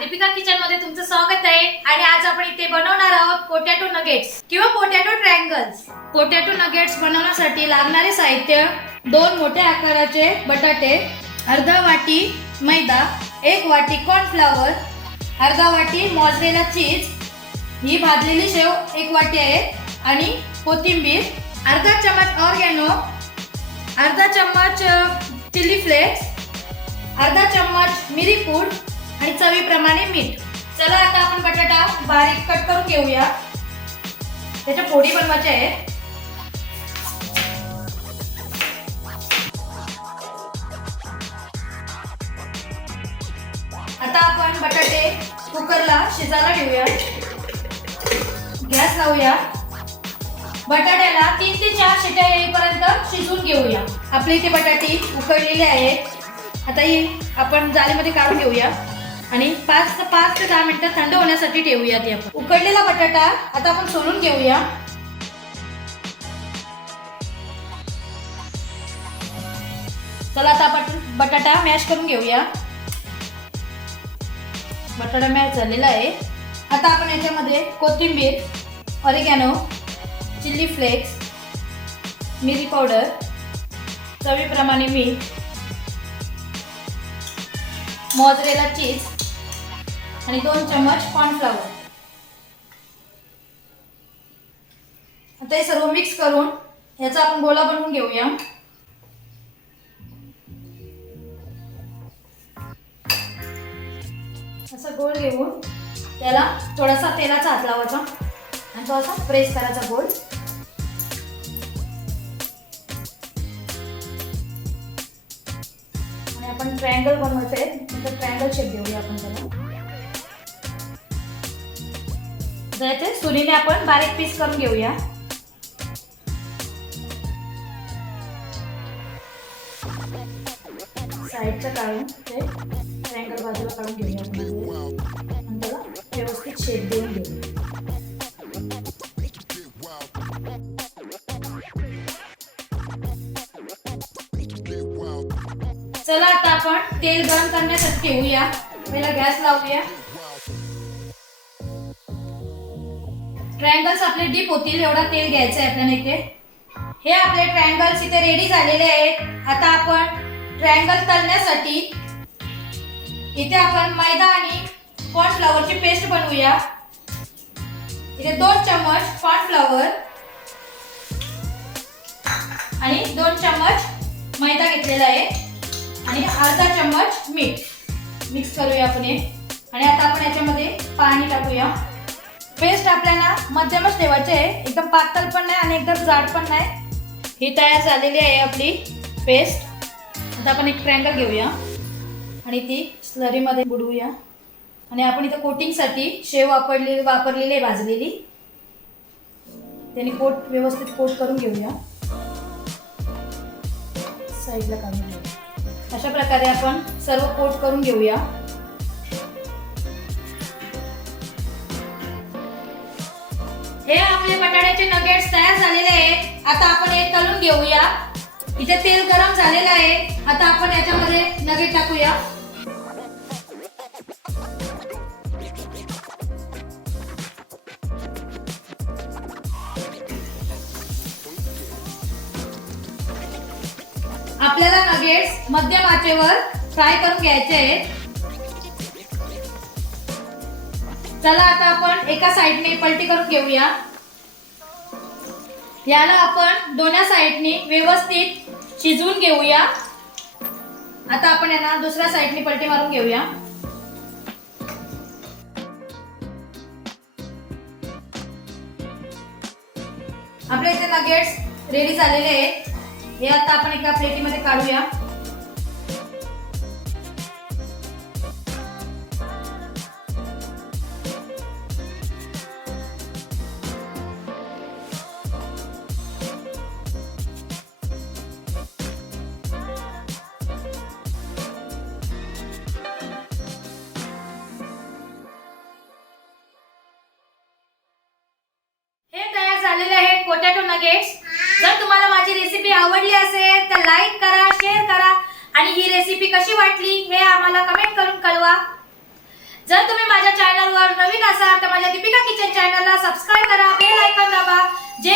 Deepika kitchen मध्ये तुमचं स्वागत आहे। आणि आज आपण इथे बनवणार आहोत पोटॅटो नगेट्स किंवा पोटॅटो ट्रायंगल्स। पोटॅटो नगेट्स बनवण्यासाठी लागणारे साहित्य 2 मोठ्या आकाराचे बटाटे, अर्धा वाटी मैदा, 1 वाटी कॉर्नफ्लॉवर, अर्धा वाटी मोझरेला चीज, ही भाजलेली शेव 1 वाटी आहे आणि कोथिंबीर, अर्धा चम्मच ऑर्गॅनो, अर्धा चम्मच चिली फ्लेक्स, अर्धा चम्मच मिरी पूड आणि चवीप्रमाणे मीठ। चला आता आपण बटाटा बारीक कट करून घेऊया। त्याच्या फोडी बनवायच्या आहेत। आता आपण बटाटे कुकरला शिजायला ठेवूया। गॅस लावूया। बटाट्याला 3 ते 4 शिट्या येईपर्यंत शिजवून घेऊया। आपले इथे बटाटे उकळलेले आहेत। आता ही आपण जाळीमध्ये काढून घेऊया आणि 5 ते 10 मिनिटं थंड होण्यासाठी ठेवूया। ते आपण उकडलेला बटाटा आता आपण सोलून घेऊया। चला आता आपण बटाटा मॅश करून घेऊया। बटाटा मॅश झालेला आहे। आता आपण याच्यामध्ये कोथिंबीर, ऑरिगॅनो, चिली फ्लेक्स, मिरी पावडर, चवीप्रमाणे मीठ, मोझरेला चीज आणि 2 चम्मच कॉर्नफ्लॉवर, आता हे सर्व मिक्स करून याचा आपण गोळा बनवून घेऊया। असा गोल घेऊन त्याला थोडासा तेलाचा हात लावायचा आणि तो असा प्रेस करायचा गोल। आणि आपण ट्रायंगल बनवायचं आहे, म्हणजे ट्रायंगल शेप देऊया आपण त्याला। त्याचे सुरीने आपण बारीक पीस करून घेऊया। साइडचं काढून ते ट्रायंगल बाजूला काढून घेऊया आणि त्याला व्यवस्थित शेप देऊन घेऊया। चला आता आपण तेल गरम करण्यासाठी ठेवूया। पहिला गॅस लावूया। ट्रायंगल्स आपले डीप होतील एवढा तेल घ्यायचं आहे आपल्याला इथे। हे आपले ट्रायंगल्स इथे रेडी झालेले आहेत। आता आपण ट्रायंगल तळण्यासाठी इथे आपण मैदा आणि कॉर्नफ्लॉवरची पेस्ट बनवूया। इथे 2 चम्मच कॉर्नफ्लॉवर आणि 2 चम्मच मैदा घेतलेला आहे आणि अर्धा चम्मच मीठ मिक्स करूया आपण हे। आणि आता आपण याच्यामध्ये पाणी टाकूया। पेस्ट आपल्याला मध्यमच ठेवायची आहे, एकदम पातळ पण नाही आणि एकदम जाड पण नाही। ही तयार झालेली आहे आपली पेस्ट। आता आपण एक ट्रायंगल घेऊया आणि ती स्लरीमध्ये बुडवूया। आणि आपण इथे कोटिंगसाठी शेव वापरलेली आहे भाजलेली, त्याने कोट व्यवस्थित कोट करून घेऊया। साईडला काढून घेऊया। अशा प्रकारे आपण सर्व कोट करून घेऊया। हे आपले बटाट्याचे नगेट्स तयार झालेले आहेत। आता आपण हे तळून घेऊया। इथे तेल गरम झालेलं आहे। आता आपण याच्यामध्ये नगेट टाकूया। आपल्याला नगेट्स मध्यम आचेवर फ्राय करून घ्यायचे आहेत। चला आता आपण एका साइडने पलटी करून घेऊया। याला आपण दोन्ही साइडने व्यवस्थित शिजवून घेऊया। आता आपण यांना दुसऱ्या साइडने पलटी मारून घेऊया। आपले इथे नगेट्स रेडी झालेले आहेत। हे आता आपण एका प्लेटीमध्ये काढूया। हे तयार झालेले आहेत पोटॅटो नगेट्स। जर तुम्हाला माझी रेसिपी आवडली असेल तर लाईक करा, शेअर करा आणि ही रेसिपी कशी वाटली हे आम्हाला कमेंट करून कळवा। जर तुम्ही माझ्या चॅनलवर नवीन असाल तर माझ्या दीपिका किचन चॅनलला सबस्क्राइब करा, बेल आयकॉन दाबा, जे